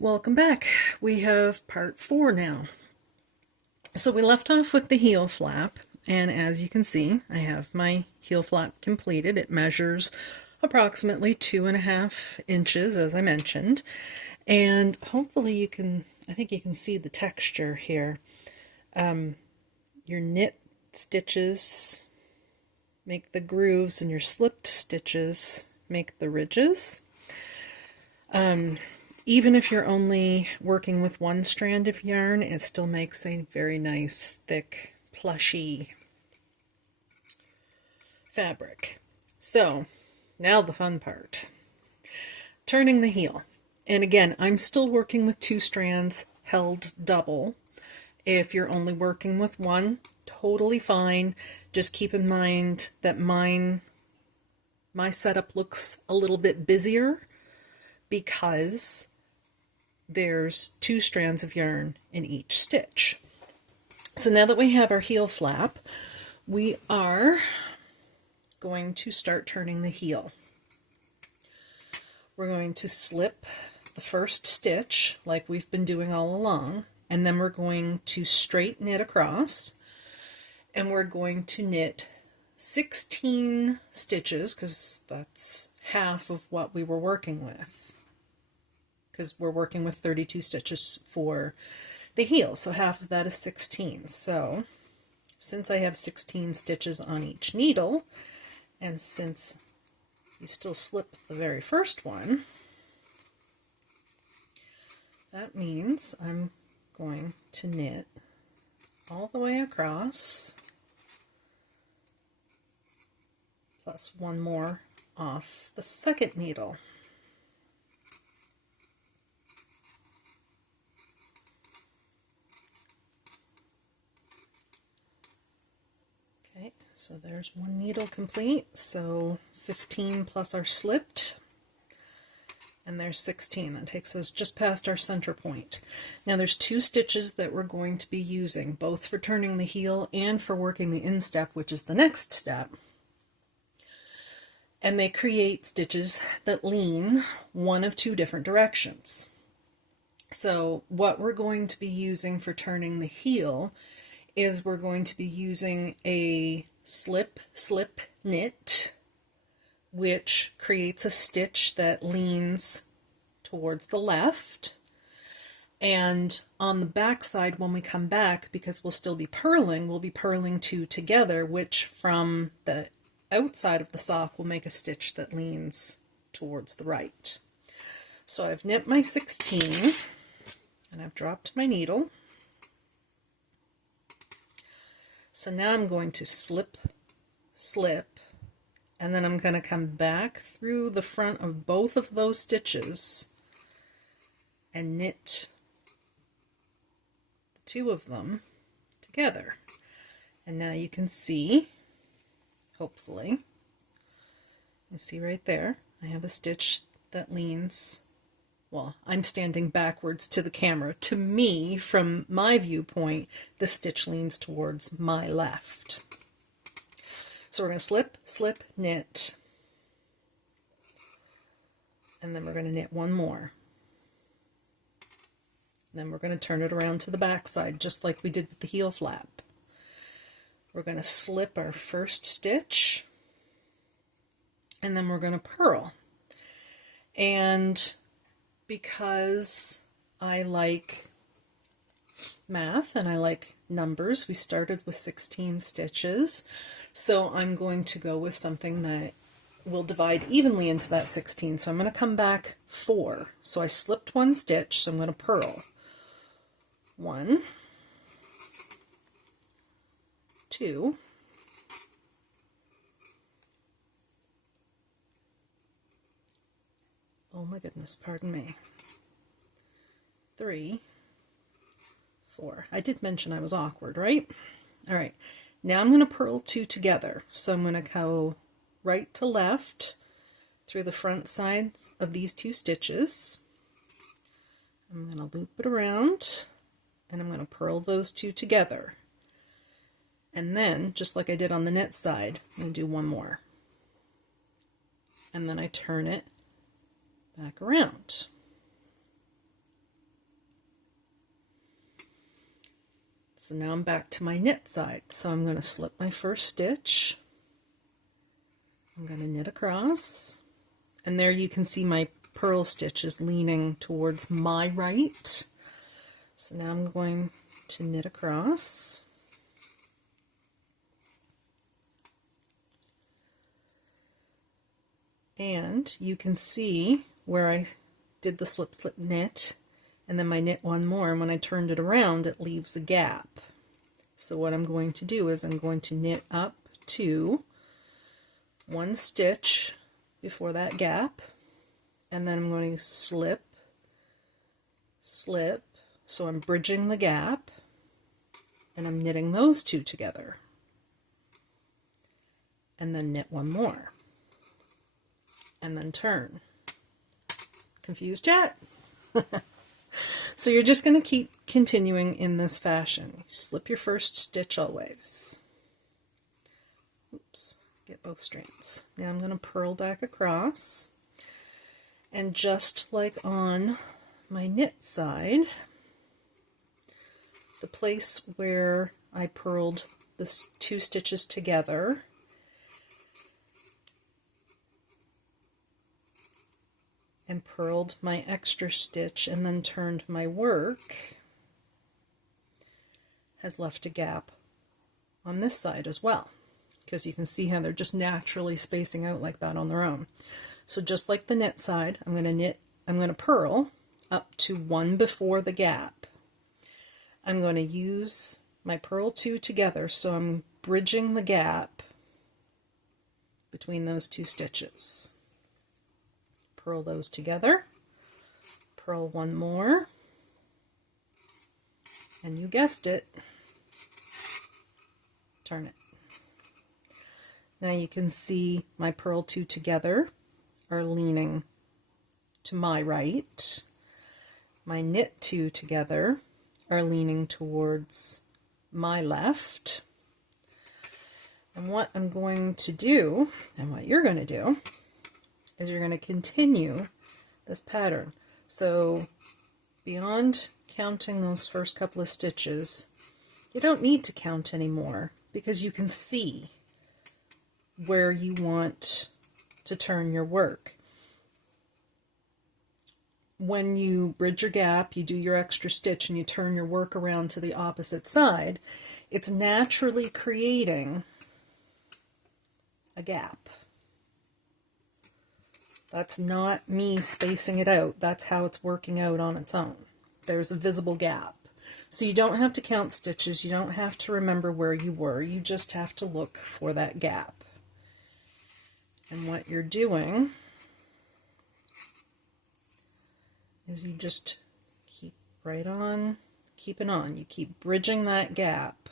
Welcome back. We have part 4 now. So we left off with the heel flap, and as you can see, I have my heel flap completed. It measures approximately 2.5 inches, as I mentioned, and hopefully I think you can see the texture here. Your knit stitches make the grooves, and your slipped stitches make the ridges. Even if you're only working with one strand of yarn, it still makes a very nice, thick, plushy fabric. So, now the fun part. Turning the heel. And again, I'm still working with 2 strands held double. If you're only working with one, totally fine. Just keep in mind that my setup looks a little bit busier because there's 2 strands of yarn in each stitch. So now that we have our heel flap, we are going to start turning the heel. We're going to slip the first stitch like we've been doing all along, and then we're going to straight knit across, and we're going to knit 16 stitches because that's half of what we were working with, because we're working with 32 stitches for the heel, so half of that is 16. So since I have 16 stitches on each needle, and since you still slip the very first one, that means I'm going to knit all the way across, plus one more off the second needle. Okay, so there's one needle complete, so 15 plus our slipped, and there's 16. That takes us just past our center point. Now there's 2 stitches that we're going to be using, both for turning the heel and for working the instep, which is the next step. And they create stitches that lean one of 2 different directions. So what we're going to be using for turning the heel is we're going to be using a slip, slip, knit, which creates a stitch that leans towards the left. And on the back side, when we come back, because we'll still be purling, we'll be purling 2 together, which from the outside of the sock will make a stitch that leans towards the right. So I've knit my 16, and I've dropped my needle. So now I'm going to slip, slip, and then I'm going to come back through the front of both of those stitches and knit the 2 of them together. And now you can see, hopefully, you see right there, I have a stitch that leans, well, I'm standing backwards to the camera. To me, from my viewpoint, the stitch leans towards my left. So we're going to slip, slip, knit, and then we're going to knit one more. Then we're going to turn it around to the back side, just like we did with the heel flap. We're going to slip our first stitch, and then we're going to purl. And because I like math and I like numbers, we started with 16 stitches. So I'm going to go with something that will divide evenly into that 16. So I'm going to come back 4. So I slipped 1 stitch, so I'm going to purl. 1, 2, 3, 4. I did mention I was awkward, right? All right. Now I'm going to purl 2 together. So I'm going to go right to left through the front side of these 2 stitches. I'm going to loop it around, and I'm going to purl those 2 together. And then, just like I did on the knit side, I'm going to do one more. And then I turn it back around. So now I'm back to my knit side. So I'm going to slip my first stitch. I'm going to knit across. And there you can see my purl stitch is leaning towards my right. So now I'm going to knit across. And you can see where I did the slip slip knit and then my knit one more, and when I turned it around it leaves a gap. So what I'm going to do is I'm going to knit up to one stitch before that gap, and then I'm going to slip, slip, so I'm bridging the gap and I'm knitting those two together, and then knit one more and then turn. Confused yet? So you're just going to keep continuing in this fashion. Slip your first stitch always. Oops, get both strands. Now I'm going to purl back across, and just like on my knit side, the place where I purled the two stitches together, and purled my extra stitch and then turned my work, has left a gap on this side as well, because you can see how they're just naturally spacing out like that on their own. So just like the knit side, I'm going to purl up to one before the gap. I'm going to use my purl two together, so I'm bridging the gap between those two stitches. Purl those together, purl one more, and you guessed it, turn it. Now you can see my purl two together are leaning to my right. My knit two together are leaning towards my left. And what I'm going to do, and what you're going to do, is you're going to continue this pattern. So beyond counting those first couple of stitches, you don't need to count anymore, because you can see where you want to turn your work. When you bridge your gap, you do your extra stitch and you turn your work around to the opposite side, it's naturally creating a gap. That's not me spacing it out. That's how it's working out on its own. There's a visible gap. So you don't have to count stitches. You don't have to remember where you were. You just have to look for that gap. And what you're doing is you just keep right on keeping on. You keep bridging that gap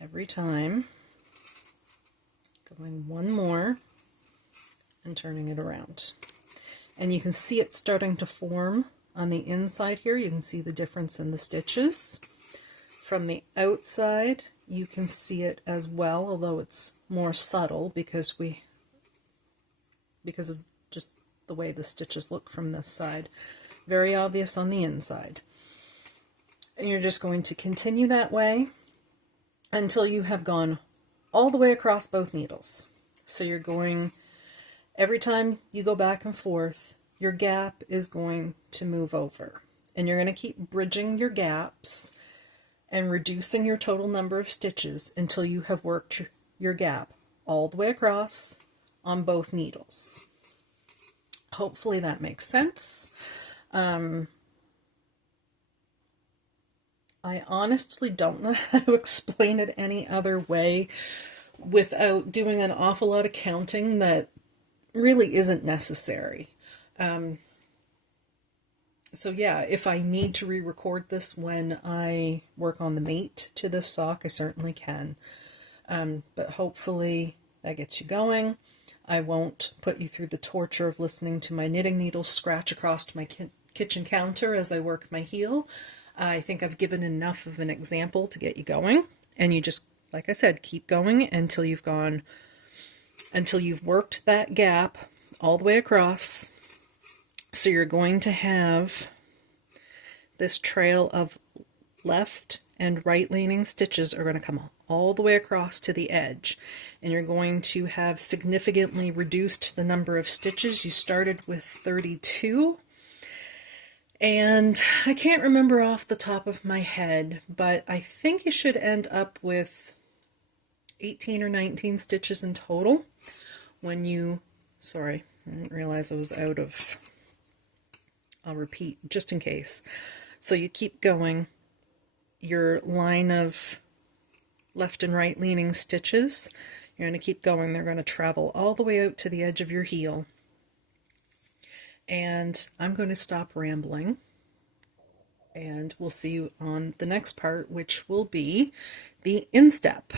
every time. Going one more and turning it around. And you can see it starting to form on the inside here. You can see the difference in the stitches. From the outside, you can see it as well, although it's more subtle because of just the way the stitches look from this side. Very obvious on the inside. And you're just going to continue that way until you have gone all the way across both needles. So you're going, every time you go back and forth, your gap is going to move over. And you're going to keep bridging your gaps and reducing your total number of stitches until you have worked your gap all the way across on both needles. Hopefully that makes sense. I honestly don't know how to explain it any other way without doing an awful lot of counting that really isn't necessary. So yeah, if I need to re-record this when I work on the mate to this sock, I certainly can. But hopefully that gets you going. I won't put you through the torture of listening to my knitting needles scratch across my kitchen counter as I work my heel. I think I've given enough of an example to get you going. And you just, like I said, keep going until you've worked that gap all the way across. So you're going to have this trail of left and right leaning stitches are going to come all the way across to the edge, and you're going to have significantly reduced the number of stitches. You started with 32, and I can't remember off the top of my head, but I think you should end up with 18 or 19 stitches in total when you, sorry, I didn't realize I was out of, I'll repeat just in case. So you keep going, your line of left and right leaning stitches, you're going to keep going. They're going to travel all the way out to the edge of your heel. And I'm going to stop rambling, and we'll see you on the next part, which will be the instep.